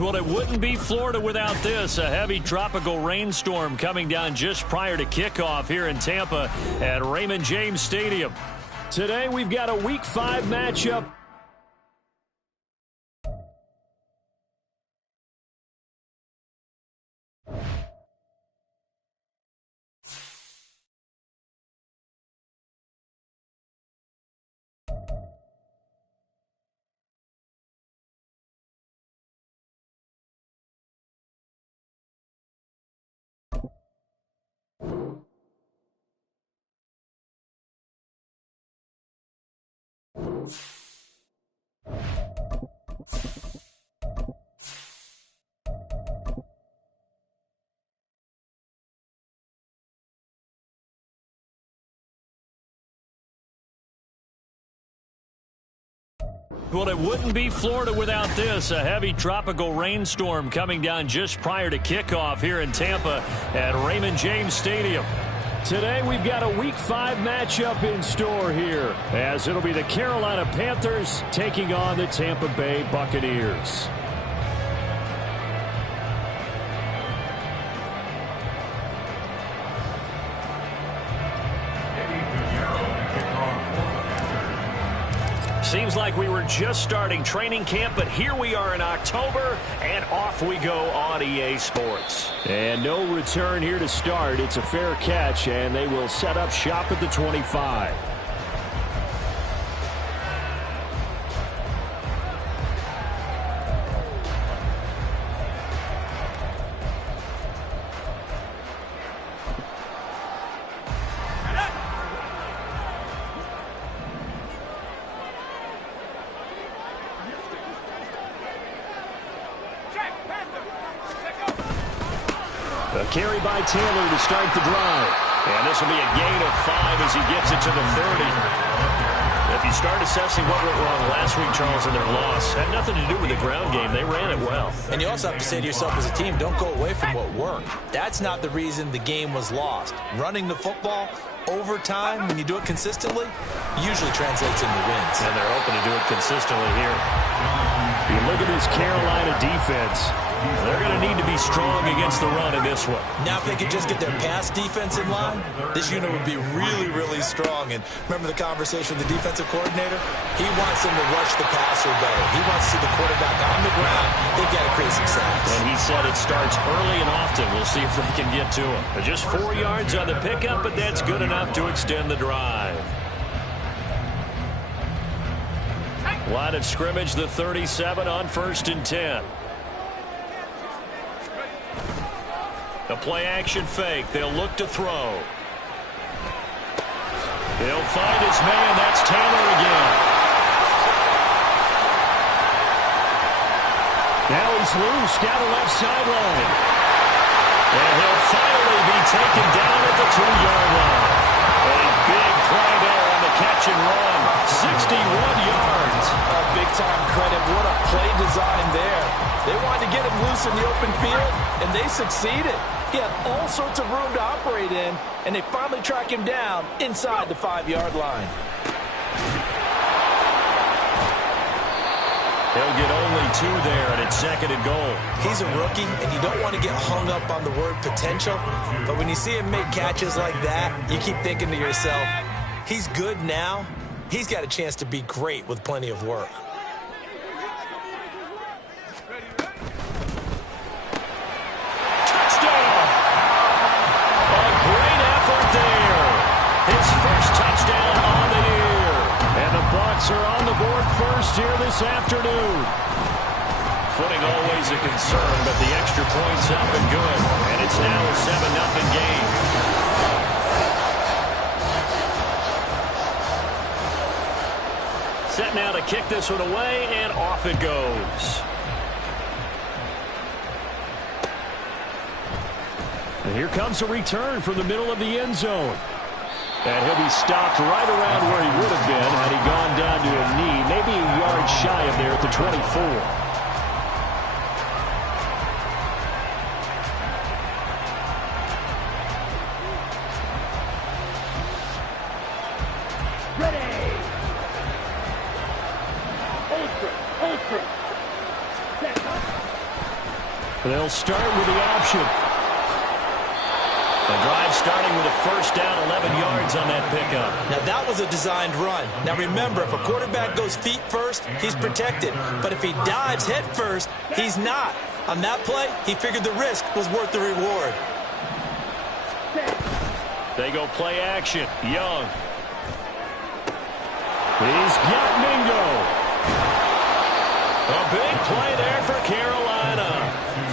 Well, it wouldn't be Florida without this. A heavy tropical rainstorm coming down just prior to kickoff here in Tampa at Raymond James Stadium. Today we've got a Week 5 matchup. Well, it wouldn't be Florida without this. A heavy tropical rainstorm coming down just prior to kickoff here in Tampa at Raymond James Stadium. Today we've got a Week 5 matchup in store here, as it'll be the Carolina Panthers taking on the Tampa Bay Buccaneers. Seems like we were just starting training camp, but here we are in October, and off we go on EA Sports. And no return here to start. It's a fair catch, and they will set up shop at the 25. A carry by Taylor to start the drive. And this will be a gain of 5 as he gets it to the 30. If you start assessing what went wrong last week, Charles, in their loss, had nothing to do with the ground game. They ran it well. And you also have to say to yourself as a team, don't go away from what worked. That's not the reason the game was lost. Running the football over time, when you do it consistently, usually translates into wins. And they're hoping to do it consistently here. You look at this Carolina defense. They're going to need to be strong against the run in this one. Now, if they could just get their pass defense in line, this unit would be really, really strong. And remember the conversation with the defensive coordinator? He wants them to rush the passer better. He wants to see the quarterback on the ground. They've got to create some sacks. And he said it starts early and often. We'll see if they can get to him. But just 4 yards on the pickup, but that's good enough to extend the drive. Line of scrimmage, the 37 on 1st and 10. A play-action fake. They'll look to throw. He'll find his man. That's Taylor again. Now he's loose down the left sideline. And he'll finally be taken down at the 2-yard line. A big play there on the catch and run. 61 yards. Big-time credit. What a play design there. They wanted to get him loose in the open field, and they succeeded. He had all sorts of room to operate in, and they finally track him down inside the 5-yard line. He'll get only 2 there, and it's 2nd and goal. He's a rookie, and you don't want to get hung up on the word potential. But when you see him make catches like that, you keep thinking to yourself, he's good now. He's got a chance to be great with plenty of work. Touchdown! A great effort there. His first touchdown on the year. And the Bucs are on the board first here this afternoon. Footing always a concern, but the extra point's up and good. And it's now a 7-0 game. Set now to kick this one away, and off it goes. And here comes a return from the middle of the end zone. And he'll be stopped right around where he would have been had he gone down to a knee, maybe a yard shy of there at the 24. They'll start with the option. The drive starting with a first down, 11 yards on that pickup. Now, that was a designed run. Now, remember, if a quarterback goes feet first, he's protected. But if he dives head first, he's not. On that play, he figured the risk was worth the reward. They go play action. Young. He's got Mingo. A big play there for Carolina.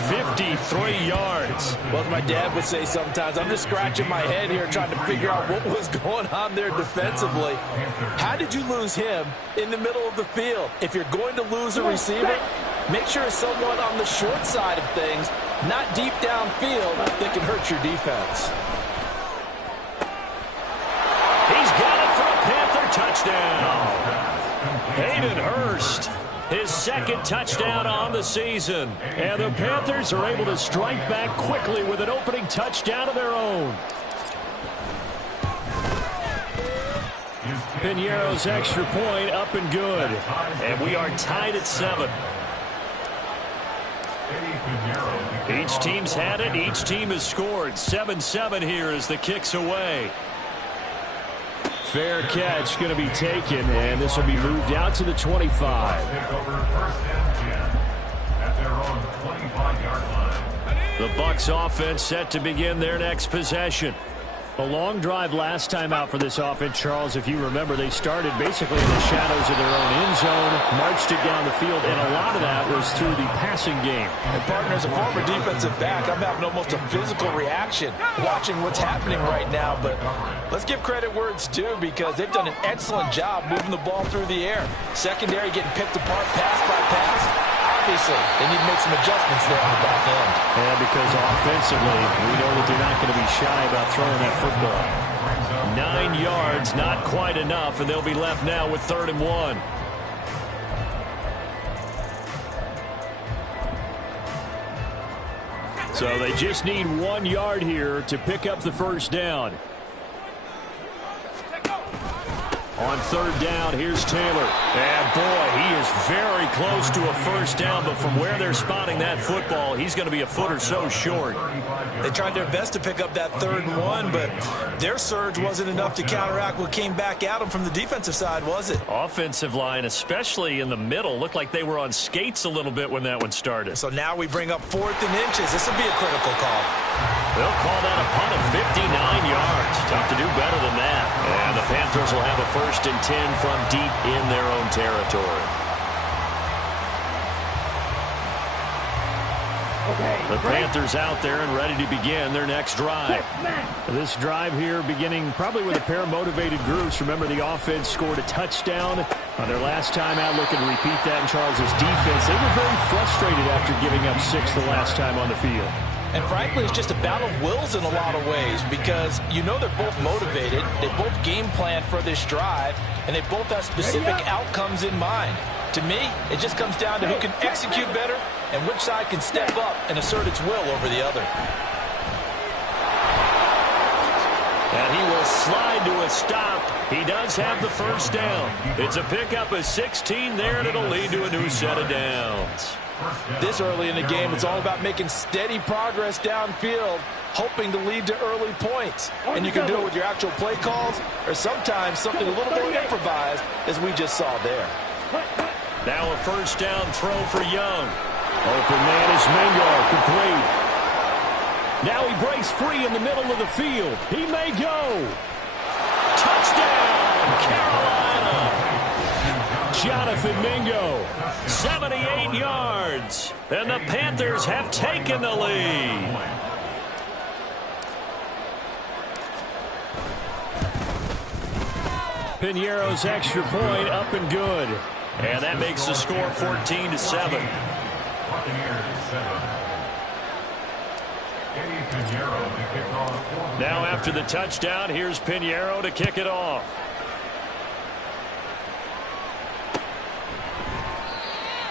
53 yards. Well, as my dad would say sometimes, I'm just scratching my head here trying to figure out what was going on there defensively. How did you lose him in the middle of the field? If you're going to lose a receiver, make sure it's someone on the short side of things, not deep downfield, that can hurt your defense. He's got it for a Panther touchdown. Hayden Hurst, his second touchdown on the season. And the Panthers are able to strike back quickly with an opening touchdown of their own. Piñeiro's extra point up and good. And we are tied at 7. Each team's had it. Each team has scored. 7-7 here as the kick's away. Fair catch going to be taken, and this will be moved out to the 25. The Bucs offense set to begin their next possession. A long drive last time out for this offense, Charles. If you remember, they started basically in the shadows of their own end zone, marched it down the field, and a lot of that was through the passing game. And, partner, as a former defensive back, I'm having almost a physical reaction watching what's happening right now. But let's give credit where it's due, because they've done an excellent job moving the ball through the air. Secondary getting picked apart pass by pass. Obviously, they need to make some adjustments there on the back end. Yeah, because offensively, we know that they're not going to be shy about throwing that football. 9 yards, not quite enough, and they'll be left now with 3rd and 1. So they just need 1 yard here to pick up the first down. On 3rd down, here's Taylor. And, boy, he is very close to a first down, but from where they're spotting that football, he's going to be a foot or so short. They tried their best to pick up that 3rd and 1, but their surge wasn't enough to counteract what came back at them from the defensive side, was it? Offensive line, especially in the middle, looked like they were on skates a little bit when that one started. So now we bring up 4th and inches. This will be a critical call. They'll call that a punt of 59 yards. Tough to do better than that. And the Panthers will have a 1st and 10 from deep in their own territory. The Panthers out there and ready to begin their next drive. This drive here beginning probably with a pair of motivated groups. Remember, the offense scored a touchdown on their last time out. Looking to repeat that in Charles's defense. They were very frustrated after giving up 6 the last time on the field. And frankly, it's just a battle of wills in a lot of ways, because you know they're both motivated, they both game plan for this drive, and they both have specific outcomes in mind. To me, it just comes down to who can execute better and which side can step up and assert its will over the other. And he will slide to a stop. He does have the first down. It's a pickup of 16 there, and it'll lead to a new set of downs. This early in the game, it's all about making steady progress downfield, hoping to lead to early points. And you can do it with your actual play calls, or sometimes something a little more improvised, as we just saw there. Now a first down throw for Young. Open man is Mingo, complete. Now he breaks free in the middle of the field. He may go. Touchdown, Carolina. Jonathan Mingo, 78 yards. And the Panthers have taken the lead. Piñeiro's extra point up and good. And that makes the score 14-7. Now after the touchdown, here's Piñeiro to kick it off.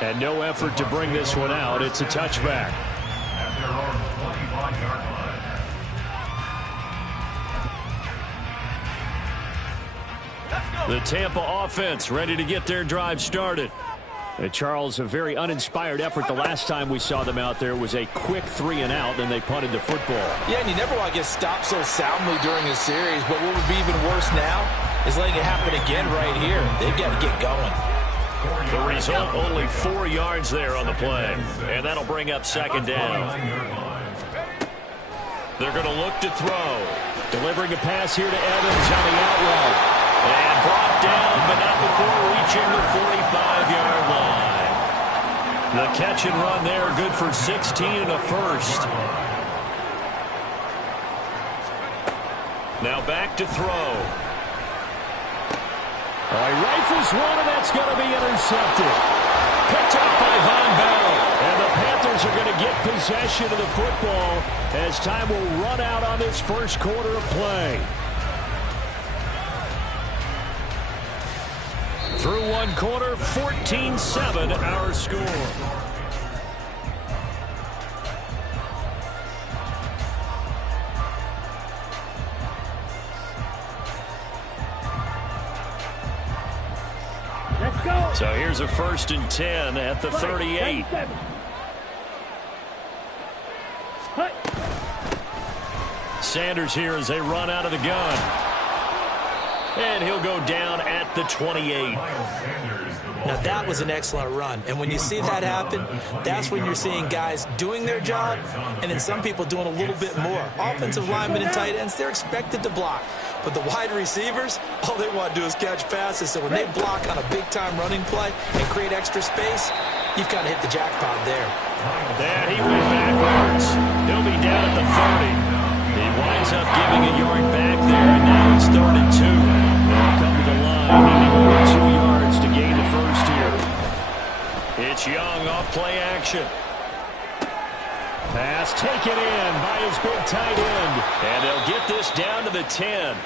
And no effort to bring this one out. It's a touchback. The Tampa offense ready to get their drive started. Charles, a very uninspired effort the last time we saw them out there was a quick 3-and-out, then they punted the football. Yeah, and you never want to get stopped so soundly during a series, but what would be even worse now is letting it happen again right here. They've got to get going. The result, only 4 yards there on the play, and that'll bring up second down. They're going to look to throw. Delivering a pass here to Evans on the out route. And brought down, but not before reaching the 45-yard line. The catch and run there, good for 16 and a first. Now back to throw. Oh, he rifles one, and that's going to be intercepted. Picked up by Von Bell. And the Panthers are going to get possession of the football as time will run out on this first quarter of play. Through one quarter, 14-7 our score. Let's go. So here's a 1st and 10 at the 38. Sanders here as they run out of the gun. And he'll go down at the 28. Now, that was an excellent run. And when you see that happen, that's when you're seeing guys doing their job and then some people doing a little bit more. Offensive linemen and tight ends, they're expected to block. But the wide receivers, all they want to do is catch passes. So when they block on a big-time running play and create extra space, you've kind of hit the jackpot there. And he went backwards. He'll be down at the 30. He winds up giving a yard back there, and now it's 3rd and 2. They'll come to the line, needing only 2 yards to gain the first here. It's Young off play action. Pass taken in by his big tight end. And they'll get this down to the 10.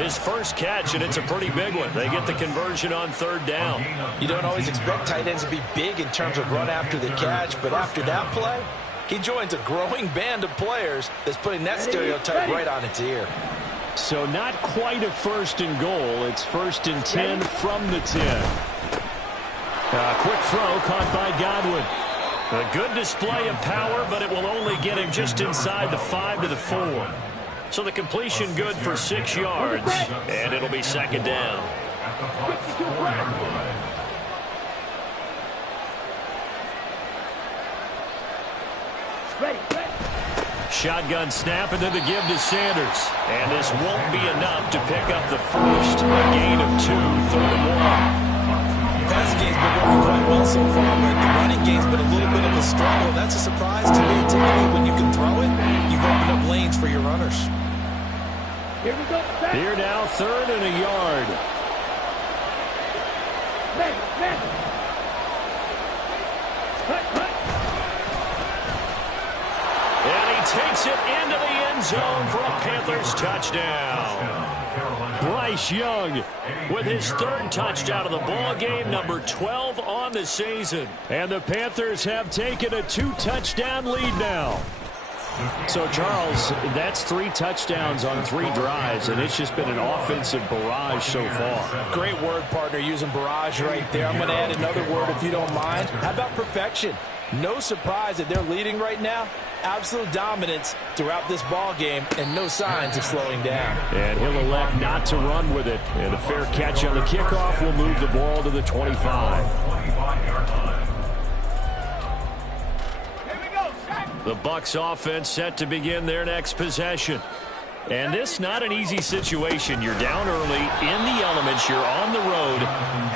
His first catch, and it's a pretty big one. They get the conversion on 3rd down. You don't always expect tight ends to be big in terms of run after the catch, but after that play, he joins a growing band of players that's putting that stereotype right on its ear. So not quite a 1st and goal. It's 1st and 10 from the 10. Quick throw caught by Godwin. A good display of power, but it will only get him just inside the 5 to the 4. So the completion good for 6 yards, and it'll be 2nd down. Shotgun snap, and then the give to Sanders. And this won't be enough to pick up the first. A gain of 2, 3rd and 1. The passing game's been working quite well so far, but the running game's been a little bit of a struggle. That's a surprise to me. Typically, when you can throw it, you've opened up lanes for your runners. Here we go. Here now, 3rd and a yard. And he takes it into the end zone for a Panthers touchdown. Bryce Young with his 3rd touchdown of the ball game, number 12 on the season. And the Panthers have taken a 2-touchdown lead now. So, Charles, that's 3 touchdowns on 3 drives, and it's just been an offensive barrage so far. Great word, partner, using barrage right there. I'm going to add another word if you don't mind. How about perfection? No surprise that they're leading right now. Absolute dominance throughout this ball game and no signs of slowing down. And he'll elect not to run with it. And a fair catch on the kickoff will move the ball to the 25. The Bucs offense set to begin their next possession. And this not an easy situation. You're down early, in the elements, you're on the road.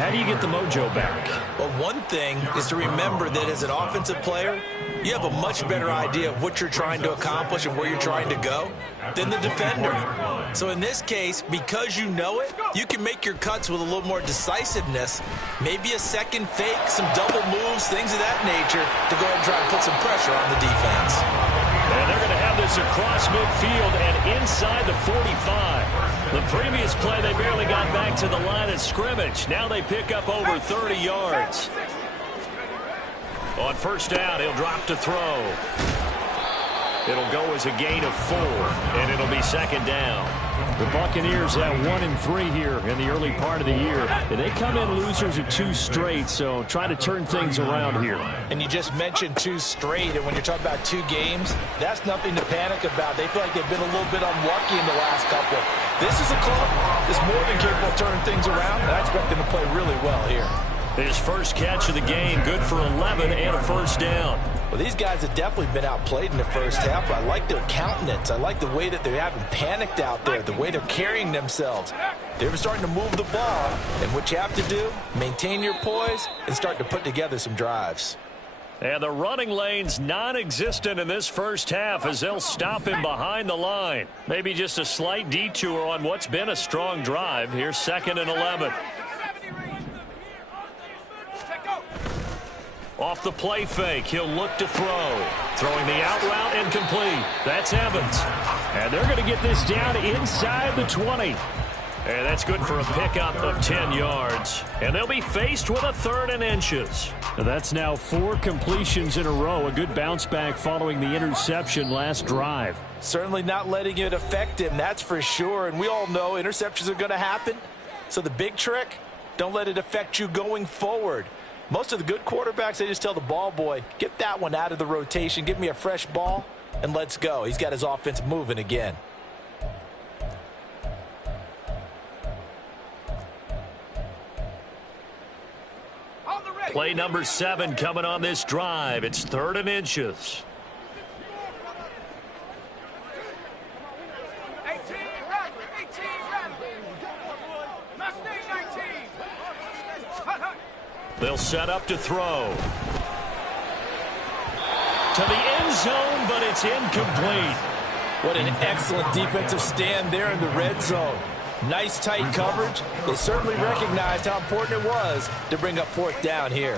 How do you get the mojo back? Well, one thing is to remember that as an offensive player, you have a much better idea of what you're trying to accomplish and where you're trying to go than the defender. So in this case, because you know it, you can make your cuts with a little more decisiveness, maybe a second fake, some double moves, things of that nature to go ahead and try to put some pressure on the defense. And they're going to have this across midfield and inside the 45. The previous play, they barely got back to the line of scrimmage. Now they pick up over 30 yards. On 1st down, he'll drop to throw. It'll go as a gain of 4, and it'll be second down. The Buccaneers at 1-3 here in the early part of the year. And they come in losers of 2 straight, so try to turn things around here. And you just mentioned 2 straight, and when you're talking about 2 games, that's nothing to panic about. They feel like they've been a little bit unlucky in the last couple. This is a club that's more than capable of turning things around, and I expect them to play really well here. His first catch of the game, good for 11 and a first down. Well, these guys have definitely been outplayed in the first half, but I like their countenance. I like the way that they haven't panicked out there, the way they're carrying themselves. They're starting to move the ball, and what you have to do, maintain your poise and start to put together some drives. And the running lane's non-existent in this first half as they'll stop him behind the line. Maybe just a slight detour on what's been a strong drive. Here's 2nd and 11. Off the play fake, he'll look to throw. Throwing the out route incomplete. That's Evans. And they're going to get this down inside the 20. And that's good for a pickup of 10 yards. And they'll be faced with a 3rd and inches. That's now 4 completions in a row. A good bounce back following the interception last drive. Certainly not letting it affect him, that's for sure. And we all know interceptions are going to happen. So the big trick, don't let it affect you going forward. Most of the good quarterbacks, they just tell the ball boy, get that one out of the rotation, give me a fresh ball, and let's go. He's got his offense moving again. Play number 7 coming on this drive. It's 3rd and inches. They'll set up to throw. To the end zone, but it's incomplete. What an excellent defensive stand there in the red zone. Nice tight coverage. They certainly recognized how important it was to bring up 4th down here.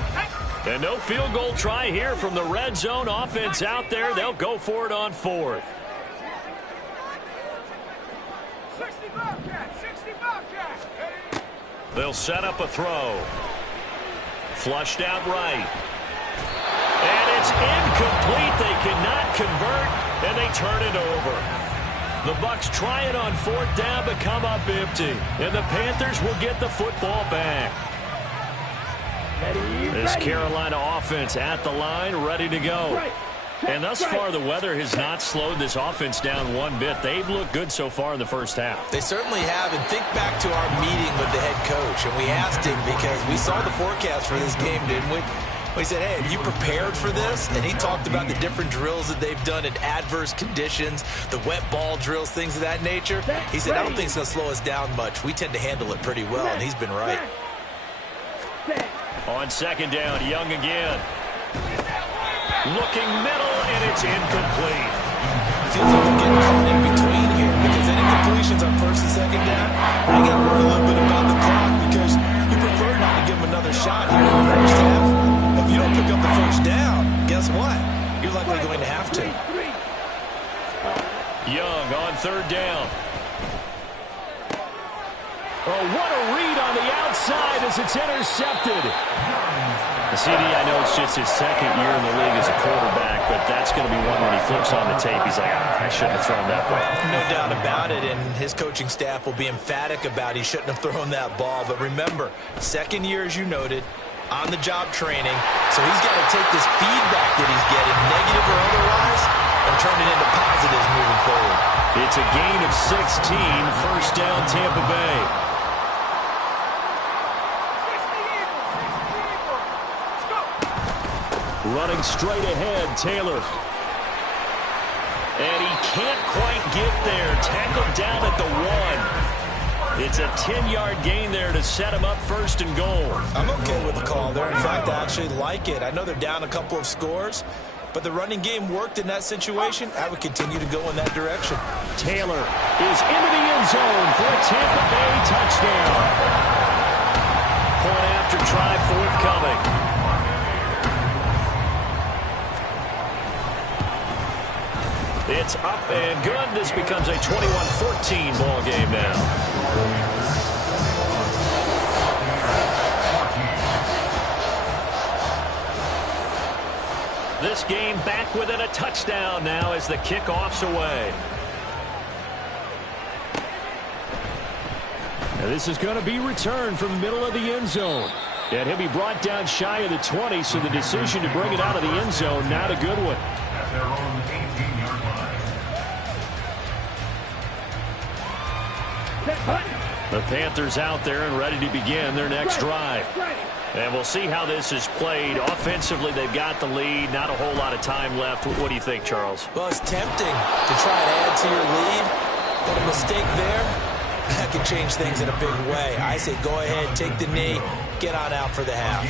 And no field goal try here from the red zone. Offense out there. They'll go for it on 4th. They'll set up a throw. Flushed out right. And it's incomplete. They cannot convert, and they turn it over. The Bucs try it on 4th down, but come up empty. And the Panthers will get the football back. This Carolina offense at the line, ready to go. And thus far, the weather has not slowed this offense down one bit. They've looked good so far in the first half. They certainly have. And think back to our meeting with the head coach. And we asked him, because we saw the forecast for this game, didn't we? We said, hey, have you prepared for this? And he talked about the different drills that they've done in adverse conditions, the wet ball drills, things of that nature. He said, I don't think it's going to slow us down much. We tend to handle it pretty well, and he's been right. On 2nd down, Young again. Looking middle, and it's incomplete. Feels like we're getting caught in between here, because any completions on 1st and 2nd down, I got to worry a little bit about the clock, because you prefer not to give them another shot here in the first half. If you don't pick up the 1st down, guess what? You're likely going to have to. Young on 3rd down. Oh, what a read on the outside as it's intercepted. CD, I know it's just his 2nd year in the league as a quarterback, but that's going to be one when he flips on the tape. He's like, I shouldn't have thrown that ball. No doubt about it, and his coaching staff will be emphatic about he shouldn't have thrown that ball. But remember, 2nd year, as you noted, on-the-job training, so he's got to take this feedback that he's getting, negative or otherwise, and turn it into positives moving forward. It's a gain of 16, 1st down Tampa Bay. Running straight ahead, Taylor. And he can't quite get there. Tackled down at the 1. It's a 10-yard gain there to set him up 1st and goal. I'm okay with the call there. In fact, I actually like it. I know they're down a couple of scores, but the running game worked in that situation. I would continue to go in that direction. Taylor is into the end zone for a Tampa Bay touchdown. Point after try forthcoming. It's up and good. This becomes a 21-14 ball game now. This game back within a touchdown now as the kickoff's away. And this is going to be returned from the middle of the end zone. And he'll be brought down shy of the 20, so the decision to bring it out of the end zone, not a good one. The Panthers out there and ready to begin their next drive. And we'll see how this is played. Offensively, they've got the lead. Not a whole lot of time left. What do you think, Charles? Well, it's tempting to try and add to your lead, but a mistake there, that could change things in a big way. I say go ahead, take the knee, get on out for the half.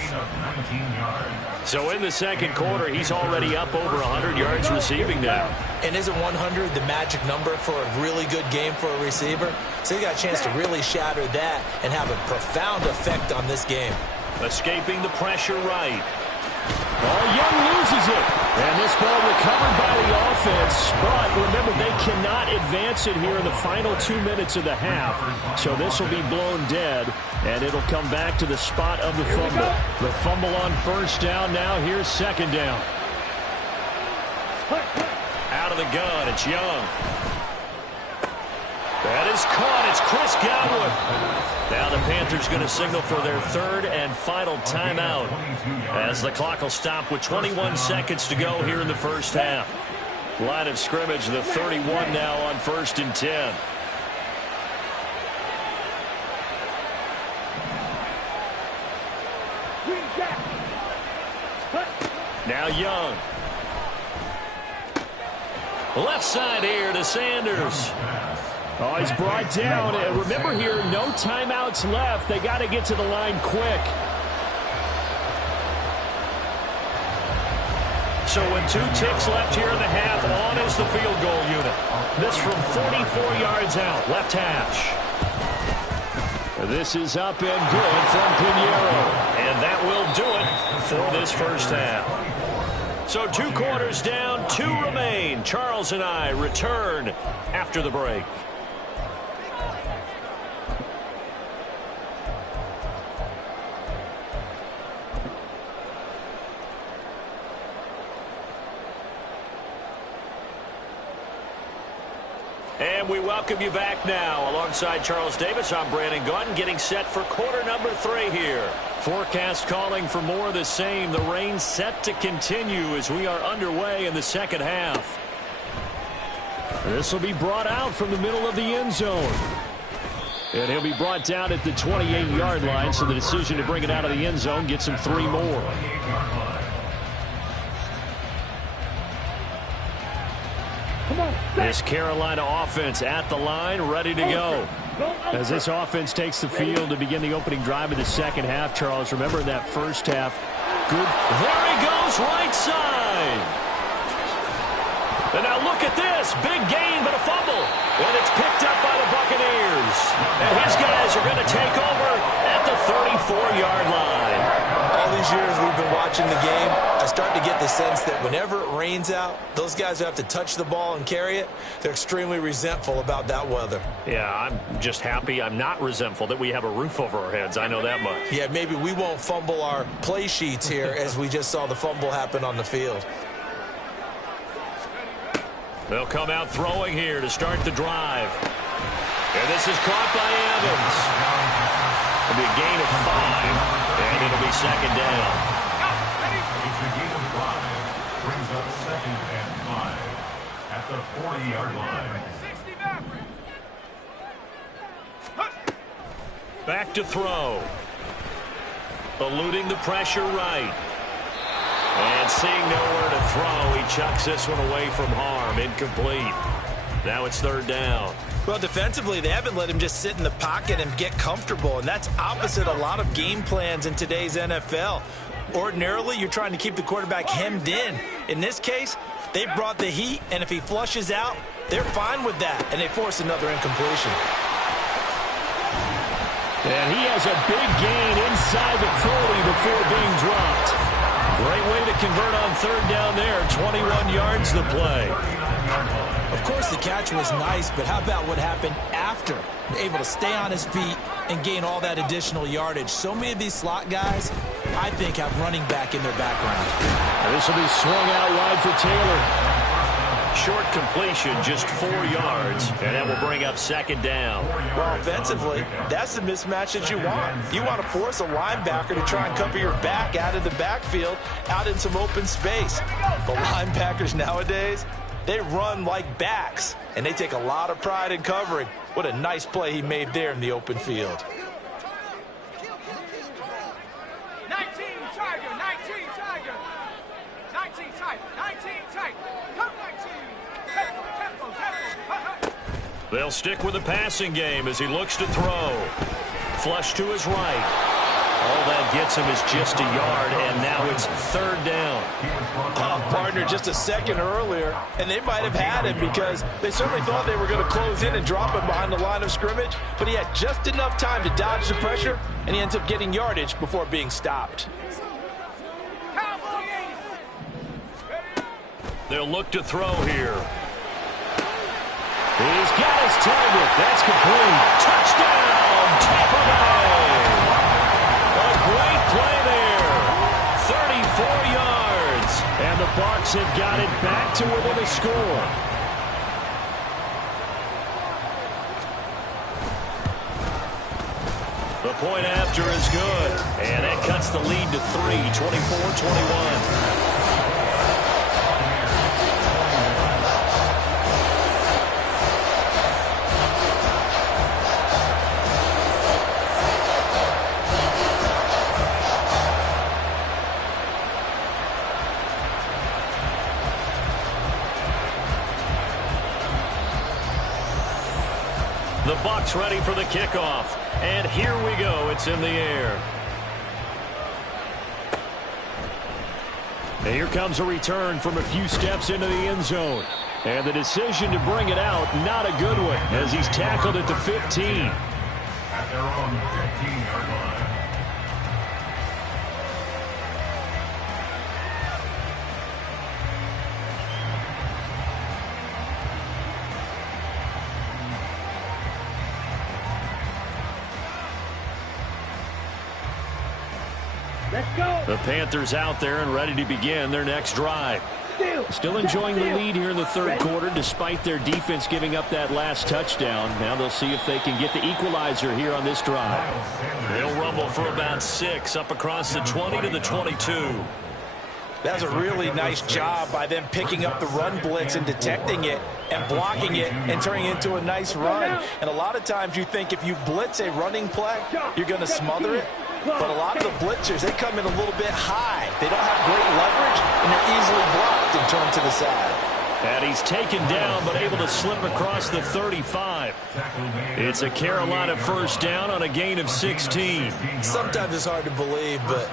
So in the second quarter, he's already up over 100 yards receiving now. And isn't 100 the magic number for a really good game for a receiver? So he got a chance to really shatter that and have a profound effect on this game. Escaping the pressure right. Young loses it. And this ball recovered by the offense. But remember, they cannot advance it here in the final 2 minutes of the half. So this will be blown dead. And it'll come back to the spot of the fumble. The fumble on first down. Now here's second down. Out of the gun. It's Young. That is caught. It's Chris Godwin. Now the Panthers going to signal for their third and final timeout as the clock will stop with 21 seconds to go here in the first half. Line of scrimmage, the 31 now on 1st and 10. Now Young. Left side here to Sanders. Oh, he's brought down. Remember here, no timeouts left. They got to get to the line quick. So with 2 ticks left here in the half, on is the field goal unit. This from 44 yards out, left hash. This is up and good from Pinheiro. And that will do it for this first half. So 2 quarters down, 2 remain. Charles and I return after the break. And we welcome you back now. Alongside Charles Davis, I'm Brandon Gunn, getting set for quarter number 3 here. Forecast calling for more of the same. The rain set to continue as we are underway in the second half. This will be brought out from the middle of the end zone. And he'll be brought down at the 28-yard line, so the decision to bring it out of the end zone gets him 3 more. This Carolina offense at the line, ready to go. As this offense takes the field to begin the opening drive of the second half, Charles, remember that first half. Good. There he goes, right side. And now look at this. Big gain, but a fumble. And it's picked up by the Buccaneers. And his guys are going to take over at the 34-yard line. All these years we've been watching the game, I start to get the sense that whenever it rains out, those guys who have to touch the ball and carry it, they're extremely resentful about that weather. Yeah, I'm just happy I'm not resentful that we have a roof over our heads. I know that much. Yeah, maybe we won't fumble our play sheets here as we just saw the fumble happen on the field. They'll come out throwing here to start the drive. And this is caught by Evans. It'll be a gain of 5, and it'll be second down. Brings up 2nd and 5 at the 40-yard line. Back to throw. Eluding the pressure right. And seeing nowhere to throw, he chucks this one away from harm. Incomplete. Now it's 3rd down. Well, defensively, they haven't let him just sit in the pocket and get comfortable, and that's opposite a lot of game plans in today's NFL. Ordinarily, you're trying to keep the quarterback hemmed in. In this case, they brought the heat, and if he flushes out, they're fine with that, and they force another incompletion. And he has a big gain inside the 40 before being dropped. Great way to convert on 3rd down there. 21 yards the play. Of course, the catch was nice, but how about what happened after? Able to stay on his feet and gain all that additional yardage. So many of these slot guys, I think, have running back in their background. This will be swung out wide for Taylor. Short completion, just 4 yards, and that will bring up second down. Well, offensively, that's the mismatch that you want. You want to force a linebacker to try and cover your back out of the backfield, out in some open space. The linebackers nowadays, they run like backs, and they take a lot of pride in covering. What a nice play he made there in the open field. 19 Tiger, 19 Tiger, 19 tight, 19 tight, come 19, tempo. They'll stick with the passing game as he looks to throw. Flush to his right. All that gets him is just a yard, and now it's third down. Partner just a second earlier, and they might have had him because they certainly thought they were going to close in and drop him behind the line of scrimmage, but he had just enough time to dodge the pressure, and he ends up getting yardage before being stopped. They'll look to throw here. He's got his target. That's complete. Touchdown, Tampa Bay. A great play there. 34 yards. And the Bucs have got it back to within a score. The point after is good. And that cuts the lead to 3, 24-21. The Bucs ready for the kickoff. And here we go. It's in the air. And here comes a return from a few steps into the end zone. And the decision to bring it out, not a good one, as he's tackled at the 15. At their own 15-yard line. Let's go. The Panthers out there and ready to begin their next drive. Still enjoying the lead here in the third quarter despite their defense giving up that last touchdown. Now they'll see if they can get the equalizer here on this drive. They'll rumble for about 6 up across the 20 to the 22. That was a really nice job by them picking up the run blitz and detecting it and blocking it and turning it into a nice run. And a lot of times you think if you blitz a running play, you're going to smother it. But a lot of the blitzers, they come in a little bit high. They don't have great leverage, and they're easily blocked and turned to the side. And he's taken down, but able to slip across the 35. It's a Carolina first down on a gain of 16. Sometimes it's hard to believe, but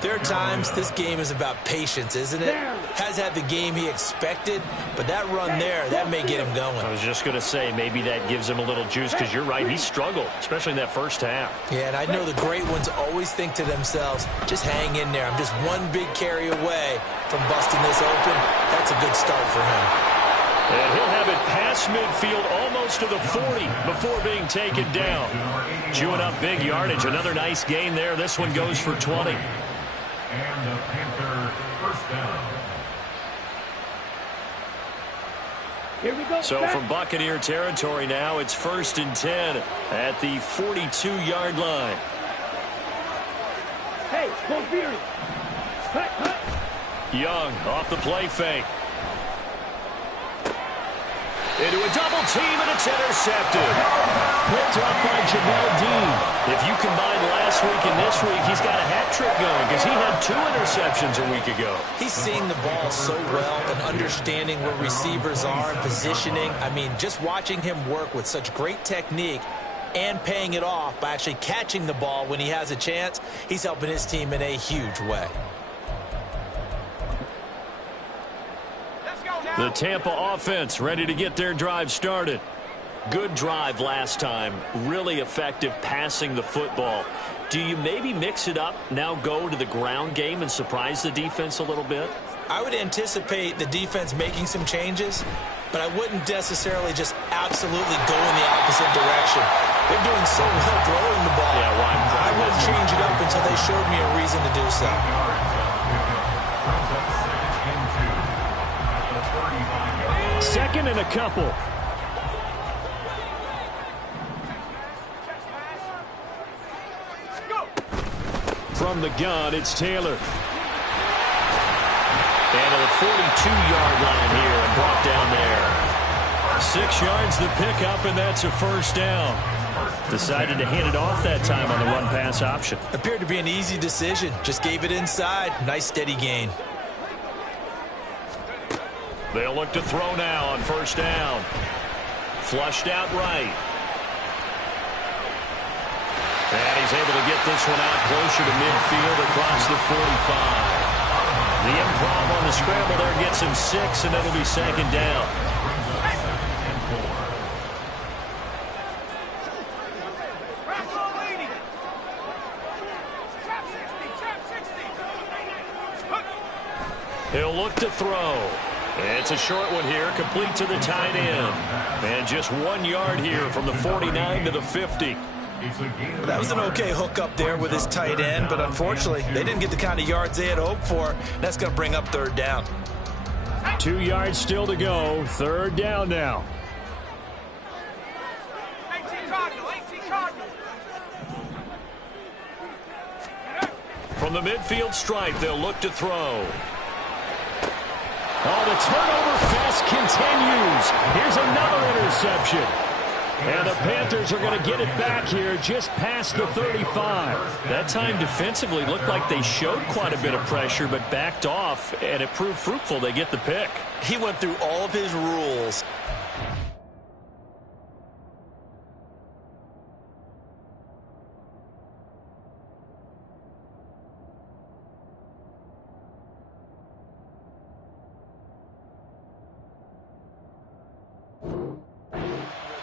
there are times this game is about patience, isn't it? Has had the game he expected, but that run there, that may get him going. I was just going to say, maybe that gives him a little juice, because you're right, he struggled, especially in that first half. Yeah, and I know the great ones always think to themselves, just hang in there. I'm just one big carry away from busting this open. That's a good start for him. And he'll have it past midfield almost to the 40 before being taken down. Chewing up big yardage. Another nice gain there. This one goes for 20. And the Panther first down. Here we go. So from Buccaneer territory now, it's 1st and 10 at the 42-yard line. Hey, go Fury. Cut. Young off the play fake. Into a double team, and it's intercepted. Picked up by Jamel Dean. If you combine last week and this week, he's got a hat trick going because he had 2 interceptions a week ago. He's seeing the ball so well and understanding where receivers are and positioning. I mean, just watching him work with such great technique and paying it off by actually catching the ball when he has a chance, he's helping his team in a huge way. The Tampa offense ready to get their drive started. Good drive last time. Really effective passing the football. Do you maybe mix it up, now go to the ground game and surprise the defense a little bit? I would anticipate the defense making some changes, but I wouldn't necessarily just absolutely go in the opposite direction. They're doing so well throwing the ball. Yeah, well, I wouldn't change it up until they showed me a reason to do so. 2nd and a couple. From the gun, it's Taylor. And to the 42-yard line here and brought down there. 6 yards the pickup, and that's a first down. Decided to hand it off that time on the run-pass option. Appeared to be an easy decision. Just gave it inside. Nice steady gain. They'll look to throw now on first down. Flushed out right. And he's able to get this one out closer to midfield across the 45. The improv on the scramble there gets him 6, and it'll be 2nd down. He'll look to throw. It's a short one here, complete to the tight end. And just 1 yard here from the 49 to the 50. That was an okay hook up there with his tight end, but unfortunately, they didn't get the kind of yards they had hoped for. That's going to bring up 3rd down. 2 yards still to go. 3rd down now. 18 Cardinal, 18 Cardinal. From the midfield stripe, they'll look to throw. Oh, the turnover fest continues. Here's another interception. And the Panthers are going to get it back here just past the 35. That time defensively looked like they showed quite a bit of pressure but backed off, and it proved fruitful. They get the pick. He went through all of his rules.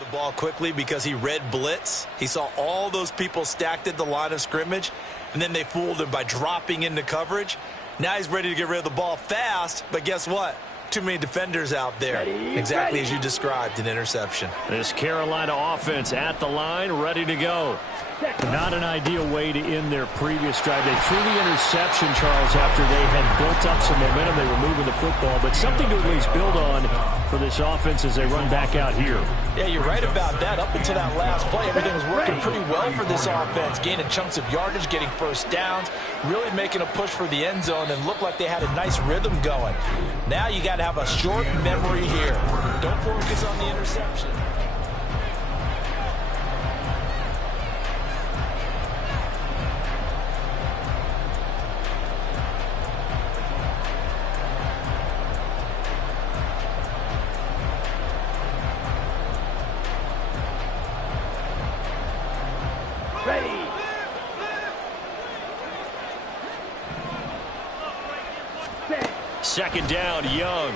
Ball quickly because he read blitz. He saw all those people stacked at the line of scrimmage, and then they fooled him by dropping into coverage. Now he's ready to get rid of the ball fast, but guess what? Too many defenders out there. Exactly as you described, an interception. This Carolina offense at the line, ready to go. Not an ideal way to end their previous drive. They threw the interception, Charles, after they had built up some momentum. They were moving the football, but something to at least build on for this offense as they run back out here. Yeah, you're right about that. Up until that last play, everything was working pretty well for this offense, gaining chunks of yardage, getting first downs, really making a push for the end zone, and looked like they had a nice rhythm going. Now you got to have a short memory here. Don't focus on the interception. Second down, Young.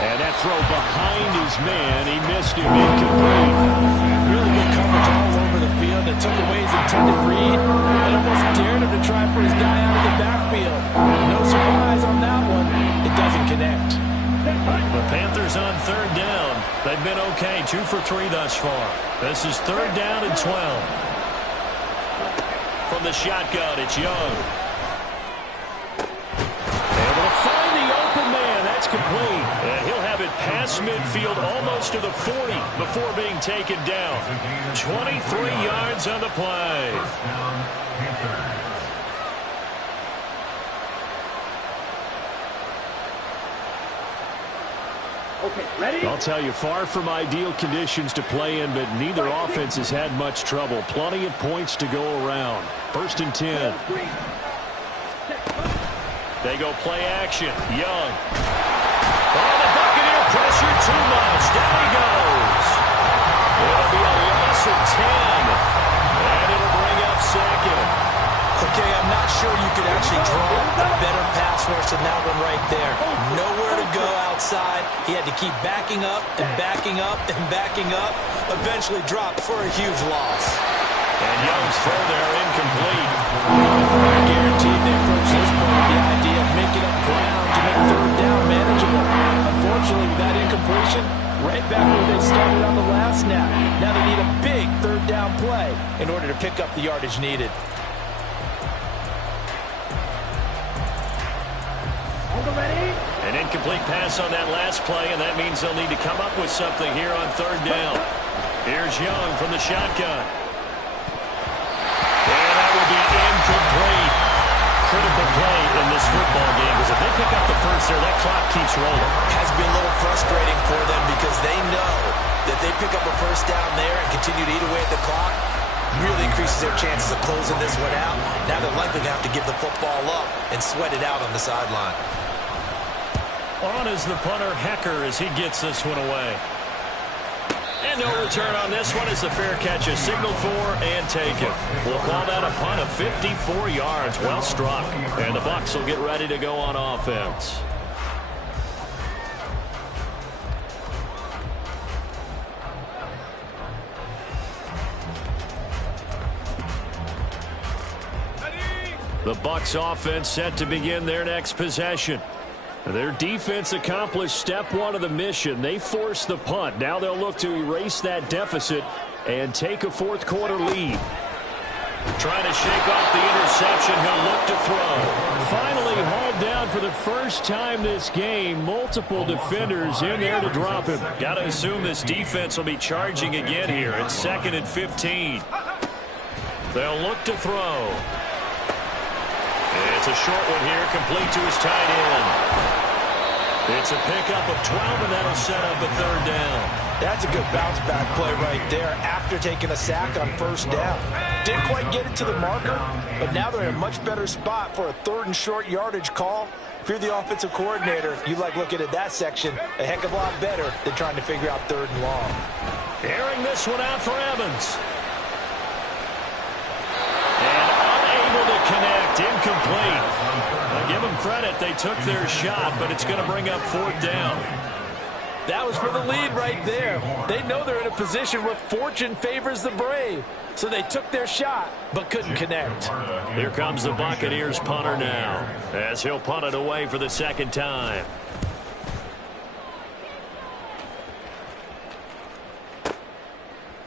And that throw behind his man. He missed him, incomplete. Really good coverage all over the field. It took away his intended read and almost dared him to try for his guy out of the backfield. No surprise on that one. It doesn't connect. The Panthers on 3rd down. They've been okay, 2 for 3 thus far. This is 3rd down and 12. From the shotgun, it's Young. Complete. And he'll have it past midfield almost to the 40 before being taken down. 23 yards on the play. Okay, ready? I'll tell you, far from ideal conditions to play in, but neither offense has had much trouble. Plenty of points to go around. 1st and 10. They go play action. Young. Oh, the Buccaneer pressure too much. Down he goes. It'll be a loss of 10. And it'll bring up 2nd. Okay, I'm not sure you could actually draw a better pass rush than that one right there. Nowhere to go outside. He had to keep backing up and backing up and backing up. Eventually dropped for a huge loss. And Young's throw there incomplete. I guaranteed they approached this point with the idea of making up ground to make 3rd down manageable. Unfortunately, with that incompletion, right back where they started on the last snap. Now they need a big 3rd down play in order to pick up the yardage needed. Hold it ready. An Incomplete pass on that last play, and that means they'll need to come up with something here on third down. Here's Young from the shotgun. And that will be incomplete. Critical play in this football game, because if they pick up the first there, that clock keeps rolling. Has to be a little frustrating for them because they know that they pick up a first down there and continue to eat away at the clock, really increases their chances of closing this one out. Now they're likely going to have to give the football up and sweat it out on the sideline. On is the punter, Hecker, as he gets this one away. And no return on this one as the fair catch is signaled for and taken. We'll call that a punt of 54 yards. Well struck. And the Bucs will get ready to go on offense. The Bucs offense set to begin their next possession. Their defense accomplished step one of the mission. They forced the punt. Now they'll look to erase that deficit and take a fourth quarter lead. Trying to shake off the interception. He'll look to throw. Finally hauled down for the first time this game. Multiple defenders in there to drop him. Got to assume this defense will be charging again here. It's 2nd and 15. They'll look to throw. It's a short one here, complete to his tight end. It's a pickup of 12, and that'll set up a third down. That's a good bounce-back play right there after taking a sack on first down. Didn't quite get it to the marker, but now they're in a much better spot for a 3rd and short yardage call. If you're the offensive coordinator, you like looking at that section a heck of a lot better than trying to figure out 3rd and long. Airing this one out for Evans. And unable to connect, incomplete. I'll give them credit, they took their shot, but it's going to bring up 4th down. That was for the lead right there. They know they're in a position where fortune favors the brave. So they took their shot, but couldn't connect. Here comes the Buccaneers punter now, as he'll punt it away for the 2nd time.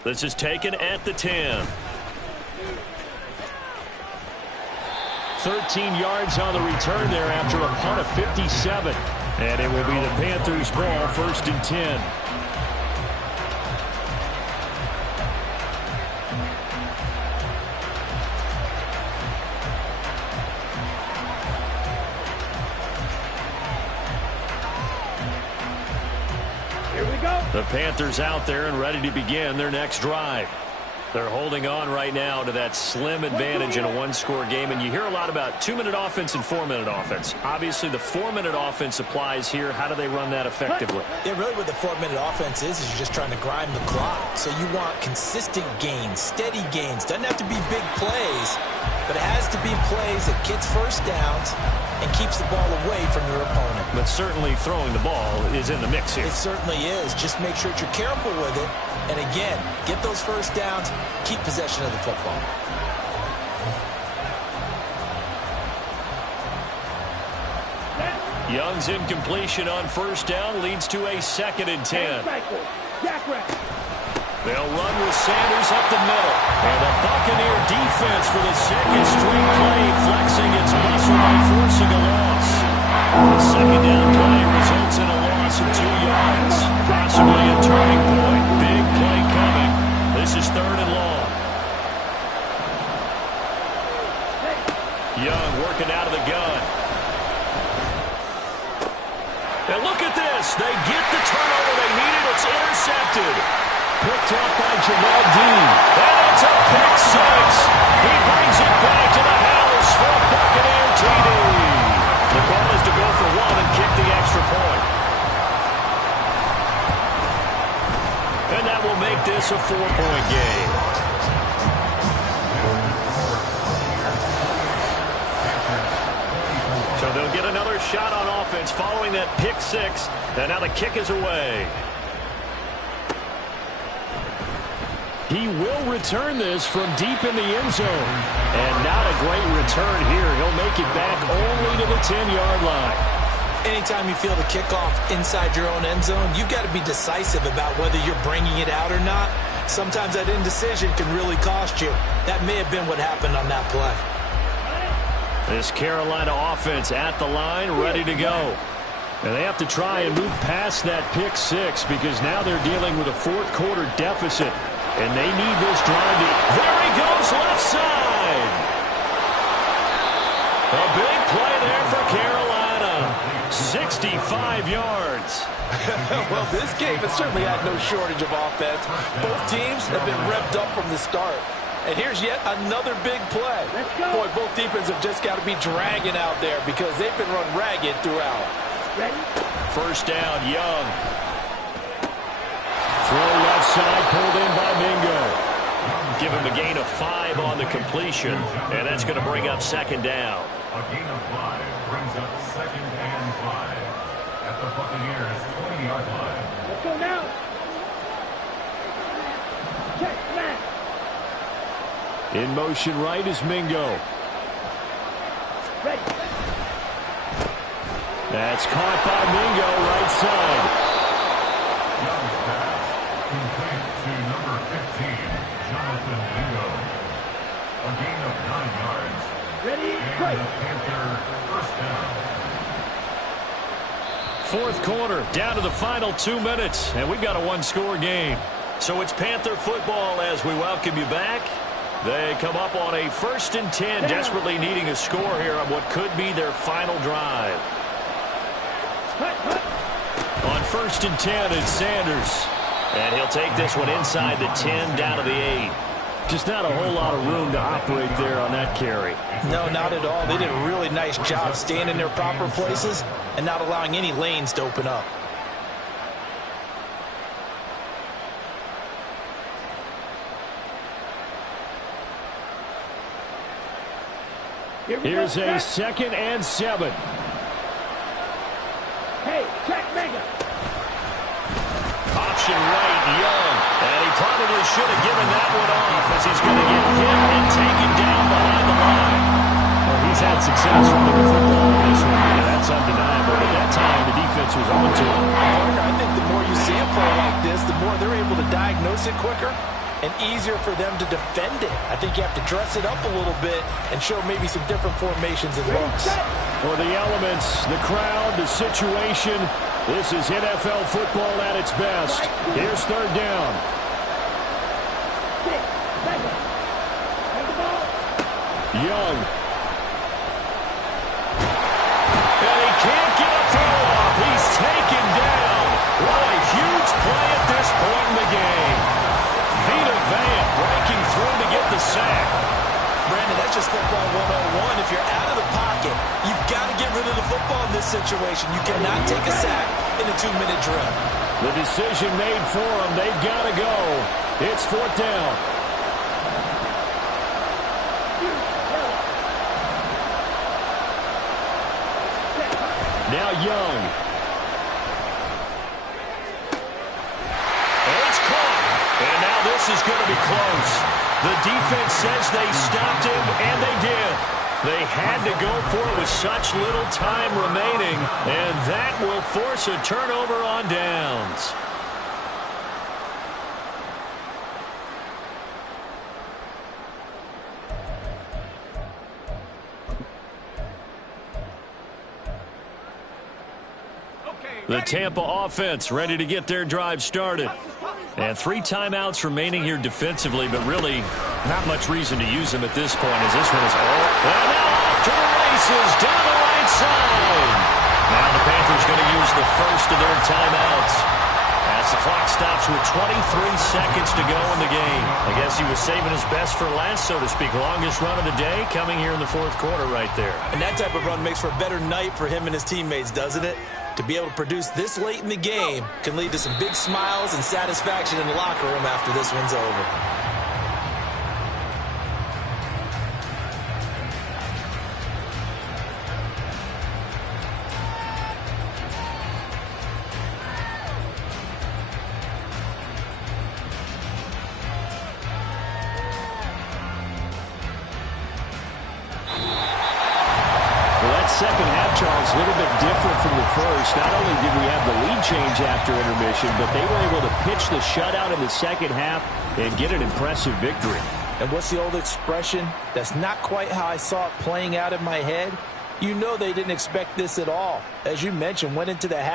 This is taken at the 10. 13 yards on the return there after a punt of 57. And it will be the Panthers' ball, 1st and 10. Here we go. The Panthers out there and ready to begin their next drive. They're holding on right now to that slim advantage in a one-score game. And you hear a lot about 2-minute offense and 4-minute offense. Obviously, the 4-minute offense applies here. How do they run that effectively? Yeah, really what the 4-minute offense is you're just trying to grind the clock. So you want consistent gains, steady gains. Doesn't have to be big plays, but it has to be plays that gets first downs and keeps the ball away from your opponent. But certainly throwing the ball is in the mix here. It certainly is. Just make sure that you're careful with it. And again, get those first downs, keep possession of the football. Young's incompletion on first down leads to a 2nd and 10. They'll run with Sanders up the middle. And the Buccaneer defense for the 2nd straight play, flexing its muscle by forcing a loss. The 2nd down play results in a loss of 2 yards. Possibly a turning point. Big play coming. This is 3rd and long. Young working out of the gun. And look at this. They get the turnover they needed. It's intercepted. Picked up by Jamal Dean. And it's a pick 6. He brings it back to the house for a Buccaneer TD. The call is to go for 1 and kick the extra point. And that will make this a 4-point game. So they'll get another shot on offense following that pick 6. And now the kick is away. He will return this from deep in the end zone. And not a great return here. He'll make it back only to the 10-yard line. Anytime you feel the kickoff inside your own end zone, you've got to be decisive about whether you're bringing it out or not. Sometimes that indecision can really cost you. That may have been what happened on that play. This Carolina offense at the line, ready to go. And they have to try and move past that pick six because now they're dealing with a fourth quarter deficit. And they need this drive to... There he goes, left side. A big play there for Carolina. 65 yards. Well, this game has certainly had no shortage of offense. Both teams have been revved up from the start. And here's yet another big play. Boy, both defenses have just got to be dragging out there because they've been run ragged throughout. Ready? First down, Young. Throw left side, pulled in by Mingo. Give him a gain of 5 on the completion, and that's going to bring up second down. A gain of 5 brings up 2nd and 5 at the Buccaneers' 20-yard line. Let's go now. Check, smash. In motion right is Mingo. Ready. That's caught by Mingo, right side. Young's pass complete to number 15, Jonathan Mingo. A gain of 9 yards. Ready, And break. the Panther first down. Fourth quarter, down to the final 2 minutes, and we've got a one-score game. So it's Panther football as we welcome you back. They come up on a 1st and 10, desperately needing a score here on what could be their final drive. Cut, cut. On 1st and 10, it's Sanders. And he'll take this one inside the 10, down to the 8. Just not a whole lot of room to operate there on that carry. No, not at all. They did a really nice job staying in their proper places and not allowing any lanes to open up. Here's a 2nd and 7. Hey, check, mega. Option right, Young. And he probably should have given that one off as he's going to get hit and taken down behind the line. Well, he's had success running the football in this one. Yeah, that's undeniable. But that time, the defense was on to him. Partner, I think the more you see a play like this, the more they're able to diagnose it quicker and easier for them to defend it. I think you have to dress it up a little bit and show maybe some different formations and looks. For the elements, the crowd, the situation, this is NFL football at its best. Here's 3rd down. Six, mega. Take the ball. Young. And he can't get a throw off. He's taken down. What a huge play at this point in the game. Vita Vea breaking through to get the sack. Brandon, that's just football 101. If you're out of the pocket, you've got to get rid of the football in this situation. You cannot take a sack in a 2-minute drill. The decision made for them. They've got to go. It's 4th down. Now Young. And it's caught. And now this is going to be close. The defense says they stopped him, and they did. They had to go for it with such little time remaining, and that will force a turnover on downs. The Tampa offense ready to get their drive started. And 3 timeouts remaining here defensively, but really not much reason to use them at this point as this one is all. And now off to the races down the right side. Now the Panthers going to use the first of their timeouts as the clock stops with 23 seconds to go in the game. I guess he was saving his best for last, so to speak. Longest run of the day coming here in the 4th quarter right there. And that type of run makes for a better night for him and his teammates, doesn't it? To be able to produce this late in the game can lead to some big smiles and satisfaction in the locker room after this one's over. Second half, Charles, a little bit different from the first. Not only did we have the lead change after intermission, but they were able to pitch the shutout in the second half and get an impressive victory. And what's the old expression? That's not quite how I saw it playing out in my head, You know they didn't expect this at all. As you mentioned, went into the half.